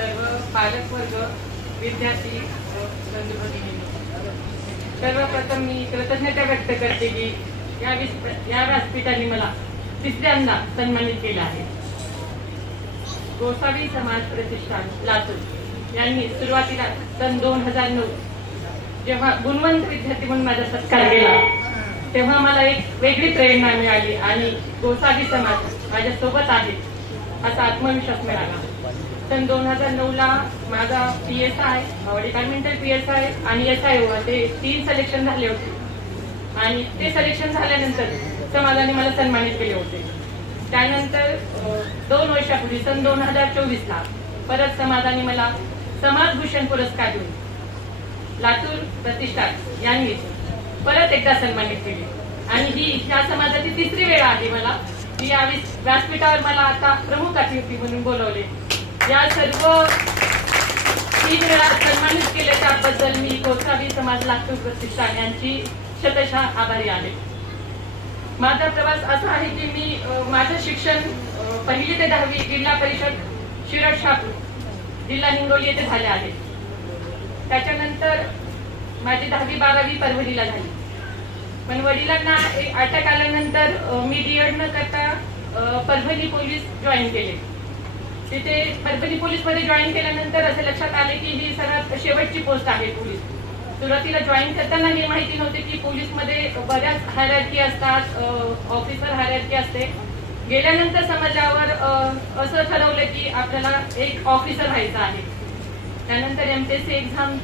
सर्व पालक वर्ग, विद्यार्थी बंधू भगिनींनो, सर्वप्रथम मी कृतज्ञता व्यक्त करते की या व्यासपीठाने मला तिसऱ्यांदा सन्मानित केलं आहे. गोसावी समाज प्रतिष्ठान लातूर यांनी सुरुवातीला सन 2009 जेव्हा गुणवंत विद्यार्थी म्हणून माझा सत्कार केला तेव्हा मला एक वेगळी प्रेरणा मिळाली आणि गोसावी समाज माझ्या सोबत आहे असा आत्मविश्वास मिळाला. सन 2009 ला माझा PSI डिपार्टमेंटल PSI आणि SIO ते 3 सिलेक्शन झाले होते आणि ते सिलेक्शन झाल्यानंतर समाजाने मला सन्मानित केले होते. त्यानंतर 2 वर्षापूर्वी सन 2024 ला परत समाजाने मला समाजभूषण पुरस्कार देऊन लातूर प्रतिष्ठान यांनी परत एकदा सन्मानित केले आणि ही या समाजाची तिसरी वेळ आहे मला की या व्यासपीठावर मला आता प्रमुख अतिथी म्हणून बोलवले. या सर्व 3 वेळा सन्मानित केले त्याबद्दल मी गोसावी समाज लातूर प्रतिष्ठान यांची शतशः आभारी आहे. माझा प्रवास असा आहे की मी माझं शिक्षण 1ली ते 10वी जिल्हा परिषद शिरड शहापूर जिल्हा हिंगोली येथे झाले आहे. त्याच्यानंतर माझी 10वी 12वी परभणीला झाली. पण वडिलांना अटक आल्यानंतर मी DED न करता परभणी पोलीस जॉईन केले. तिथे परभणी पोलीस मध्ये जॉईन केल्यानंतर असे लक्षात आले की ही सर्वात शेवटची पोस्ट आहे पोलीस. सुरुवातीला जॉईन करताना हे माहिती नव्हते की पोलीसमध्ये बऱ्याच हायरार्की असतात, ऑफिसर हायरार्की असते. गेल्यानंतर समाजावर असं ठरवलं की आपल्याला एक ऑफिसर व्हायचं आहे. त्यानंतर MPSC एक्झाम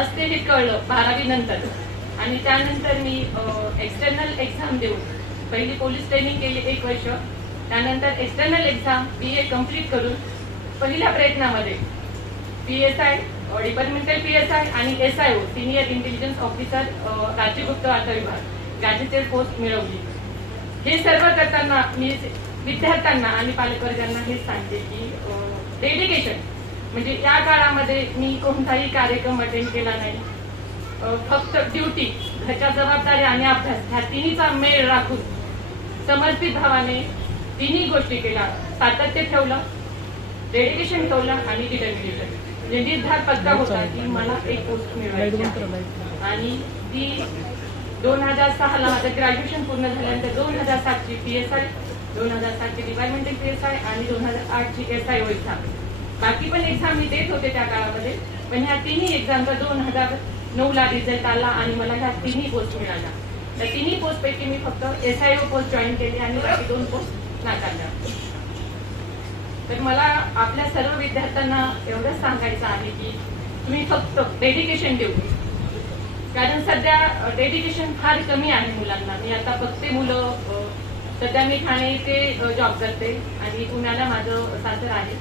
असते हे कळलं 12वी नंतर आणि त्यानंतर मी एक्सटर्नल एक्झाम देऊन पहिली पोलीस ट्रेनिंग केली 1 वर्ष. त्यानंतर एक्सटर्नल एक्झाम BA कम्प्लीट करून पहिल्या प्रयत्नामध्ये PSI डिपार्टमेंटल PSI आणि SIO सिनियर इंटेलिजन्स ऑफिसर राज्य गुप्त वार्ता विभाग ग्रॅज्युएटेड पोस्ट मिळवली. हे सर्व करताना मी विद्यार्थ्यांना आणि पालकवर्गांना हेच सांगते की डेडिकेशन म्हणजे या काळामध्ये मी कोणताही कार्यक्रम अटेंड केला नाही. फक्त ड्युटी, घरच्या जबाबदारी आणि अभ्यास ह्या तिन्हीचा मेळ राखून समर्पित भावाने तिन्ही गोष्टी केल्या. सातत्य ठेवलं, डेडिकेशन ठेवलं आणि डिटर्मिनेशन. म्हणजे निर्धार पक्का होता की मला एक पोस्ट मिळवायची आणि ती 2006 ला माझं ग्रॅज्युएशन पूर्ण झाल्यानंतर 2007 ची PSI, 2007 ची डिपार्टमेंटल PSI आणि 2008 ची SIO एक्झाम. बाकी पण एक्झाम मी देत होते त्या काळामध्ये. पण ह्या तिन्ही एक्झामचा 2009 ला रिझल्ट आला आणि मला ह्या तिन्ही पोस्ट मिळाल्या. त्या तिन्ही पोस्ट पैकी मी फक्त SIO पोस्ट जॉईन केली आणि बाकी 2 पोस्ट नाकारल्या. तर मला आपल्या सर्व विद्यार्थ्यांना एवढंच सांगायचं आहे की तुम्ही फक्त डेडिकेशन देऊ. कारण सध्या डेडिकेशन फार कमी आहे मुलांना. मी आता बघते मुलं, सध्या मी ठाणे इथे जॉब करते आणि पुण्याला माझं सासर आहे.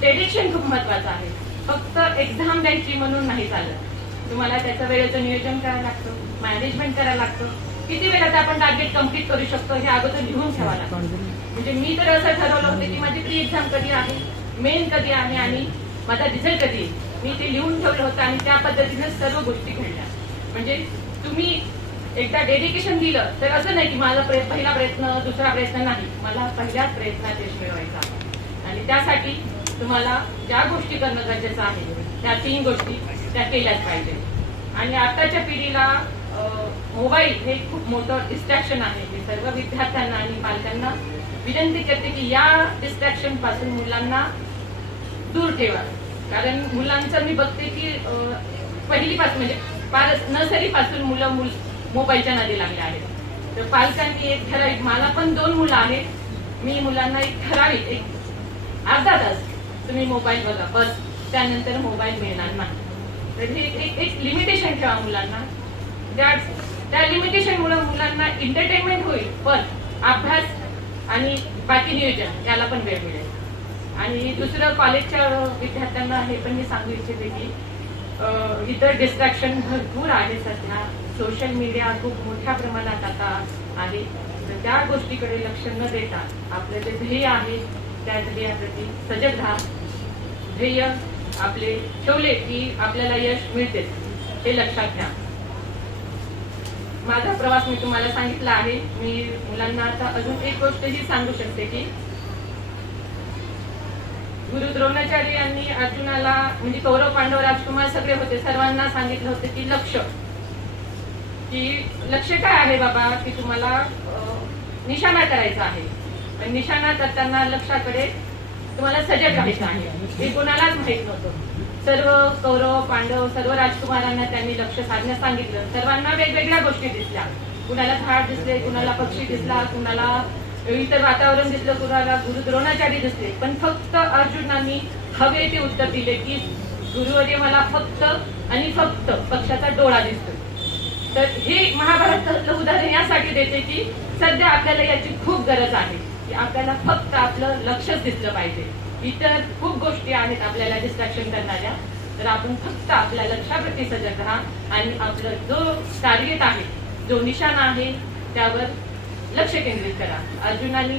डेडिकेशन खूप महत्वाचं आहे. फक्त एक्झाम द्यायची म्हणून नाही चालत. तुम्हाला त्याचं वेळेचं नियोजन करायला लागतं, मॅनेजमेंट करायला लागतं. किती वेळात आपण टार्गेट कम्प्लीट करू शकतो हे अगोदर लिहून ठेवायला लागतं. म्हणजे मी तर असं ठरवलं होतं की माझी प्री एक्झाम कधी आहे, मेन कधी आहे आणि माझा रिझल्ट कधी आहे. मी ते लिहून ठेवलं होतं आणि त्या पद्धतीने सर्व गोष्टी घडल्या. म्हणजे तुम्ही एकदा डेडिकेशन दिलं तर असं नाही की माझा पहिला प्रयत्न, दुसरा प्रयत्न नाही. मला पहिल्याच प्रयत्नात यश मिळवायचा आहे आणि त्यासाठी तुम्हाला ज्या गोष्टी करणं गरजेचं आहे त्या 3 गोष्टी त्या केल्याच पाहिजे. आणि आताच्या पिढीला मोबाईल हे खूप मोठं डिस्ट्रॅक्शन आहे. मी सर्व विद्यार्थ्यांना आणि पालकांना विनंती करते की या डिस्ट्रॅक्शन पासून मुलांना दूर ठेवा. कारण मुलांचं मी बघते की पहिलीपासून म्हणजे नर्सरी पासून मुलं मोबाईलच्या नादी लागले आहेत. तर पालकांनी एक ठराविक, मला पण 2 मुलं आहेत, मी मुलांना एक ठराविक एक अर्धा तास तुम्ही मोबाईल बघा बस, त्यानंतर मोबाईल मिळणार नाही. तर हे एक लिमिटेशन ठेवा मुलांना. त्या लिमिटेशनमुळे मुलांना एंटरटेनमेंट होईल पण अभ्यास आणि बाकी नियोजन याला पण वेळ मिळेल. आणि दुसरं कॉलेजच्या विद्यार्थ्यांना हे पण मी सांगू इच्छिते की इतर डिस्ट्रॅक्शन भरपूर आहे. सध्या सोशल मीडिया खूप मोठ्या प्रमाणात आता आहे. तर त्या गोष्टीकडे लक्ष न देता आपलं जे ध्येय आहे त्या ध्येयाप्रती सजग राहा. ध्येय आपले ठेवले की आपल्याला यश मिळते हे लक्षात घ्या. माझा प्रवास मी तुम्हाला सांगितला आहे. मी मुलांना आता अजून एक गोष्ट ही सांगू शकते की गुरु द्रोणाचार्य यांनी अर्जुनाला म्हणजे कौरव पांडव राजकुमार सगळे होते, सर्वांना सांगितलं होतं की लक्ष काय आहे बाबा, की तुम्हाला निशाणा करायचा आहे. आणि निशाणा करताना लक्षाकडे तुम्हाला सजग राहायचं आहे. हे कोणालाच माहित नव्हतं. सर्व कौरव पांडव सर्व राजकुमारांना त्यांनी लक्ष साधण्यास सांगितलं. सर्वांना वेगवेगळ्या गोष्टी दिसल्या. कुणाला झाड दिसले, कुणाला पक्षी दिसला, कुणाला इतर वातावरण दिसलं, कुणाला गुरु द्रोणाचार्य दिसले. पण फक्त अर्जुनांनी हवे ते उत्तर दिले की गुरुवर्य मला फक्त आणि फक्त पक्षाचा डोळा दिसतो. तर हे महाभारतातलं उदाहरण यासाठी देते की सध्या आपल्याला याची खूप गरज आहे की आपल्याला फक्त आपलं लक्षच दिसलं पाहिजे. इतर खूप गोष्टी आहेत आपल्याला डिस्ट्रॅक्शन करणाऱ्या. तर आपण फक्त आपल्या लक्षाप्रती सजग राहा आणि आपलं जो टार्गेट आहे, जो निशाणा आहे त्यावर लक्ष केंद्रित करा. अर्जुनाने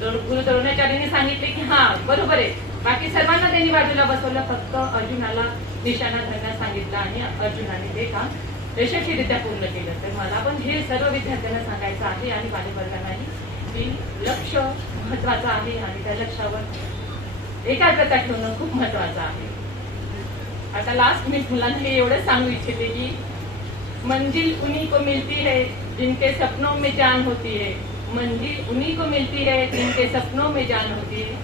गुरु द्रोणाचार्यांनी सांगितले की हा बरोबर आहे, बाकी सर्वांना त्यांनी बाजूला बसवलं, फक्त अर्जुनाला निशाणा धरण्यास सांगितलं आणि अर्जुनाने ते काम यशस्वीरित्या पूर्ण केलं. तर मला पण हे सर्व विद्यार्थ्यांना सांगायचं आहे आणि पालकवर्गांनाही की लक्ष महत्वाचं आहे आणि त्या लक्षावर एकाग्रता ठेवणं खूप महत्वाचं आहे. आता लास्ट मी मुलांना हे एवढंच सांगू इच्छिते की मंजिल उन्हीं को मिलती है जिनके सपनों में जान होती है. मंजिल उन्हीं को मिलती है जिनके सपनों में जान होती है.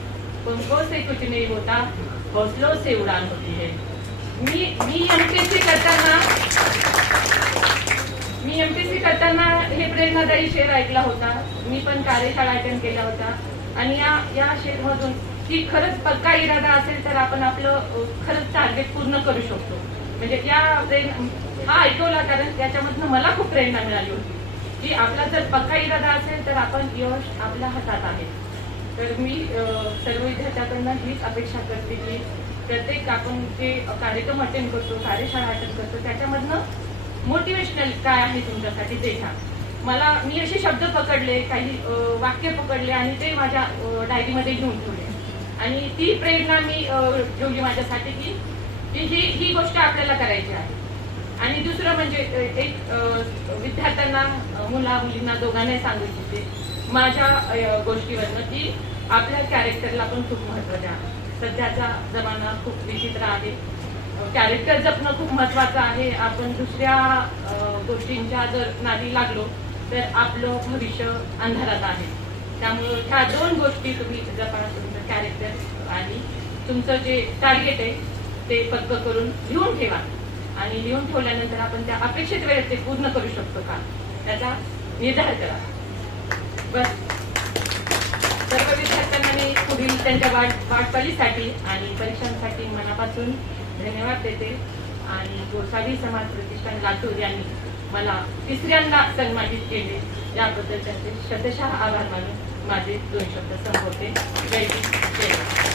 पंखों से कुछ नहीं होता, हौसलों से उड़ान होती है. मी एमपीएससी करताना हे प्रेरणादायी शेर ऐकला होता. मी पण कार्यशाळा अटेंड केला होता आणि या शेरमधून की खरंच पक्का इरादा असेल तर आपण आपलं खरंच टार्गेट पूर्ण करू शकतो. म्हणजे हा ऐकवला कारण त्याच्यामधनं मला खूप प्रेरणा मिळाली होती की आपला जर पक्का इरादा असेल तर आपण यश आपल्या हातात आहे. तर मी सर्व विद्यार्थ्यांना हीच अपेक्षा करते की प्रत्येक आपण जे कार्यक्रम अटेंड करतो, कार्यशाळा अटेंड करतो, त्याच्यामधनं मोटिवेशनल काय आहे तुमच्यासाठी ते घ्या. मी असे शब्द पकडले, काही वाक्य पकडले आणि ते माझ्या डायरीमध्ये घेऊन ठेवले आणि ती प्रेरणा मी ठेवली माझ्यासाठी की ही गोष्ट आपल्याला करायची आहे. आणि दुसरं म्हणजे एक विद्यार्थ्यांना मुलींना दोघांनाही सांगू इच्छिते माझ्या गोष्टीवरनं की आपल्या कॅरेक्टरला पण खूप महत्त्व द्या. सध्याचा जमाना खूप विचित्र आहे. कॅरेक्टर जपणं खूप महत्वाचं आहे. आपण दुसऱ्या गोष्टींच्या जर नादी लागलो तर आपलं भविष्य अंधारात आहे. त्यामुळे ह्या दोन गोष्टी तुम्ही जपा. तुमचं कॅरेक्टर आणि तुमचं जे टार्गेट आहे ते पक्क करून लिहून ठेवा आणि लिहून ठेवल्यानंतर आपण त्या अपेक्षित वेळेत ते पूर्ण करू शकतो का त्याचा निर्धार करा. बस सर्व विद्यार्थ्यांना मी पुढील त्यांच्या वाटचालीसाठी आणि परीक्षांसाठी मनापासून धन्यवाद देते. आणि गोसावी समाज प्रतिष्ठान लातूर यांनी मला तिसऱ्यांदा सन्मानित केले याबद्दल त्यांचे शतशः आभार मानून माझे 2 शब्द संपवते. जय हिंद, जय भारत.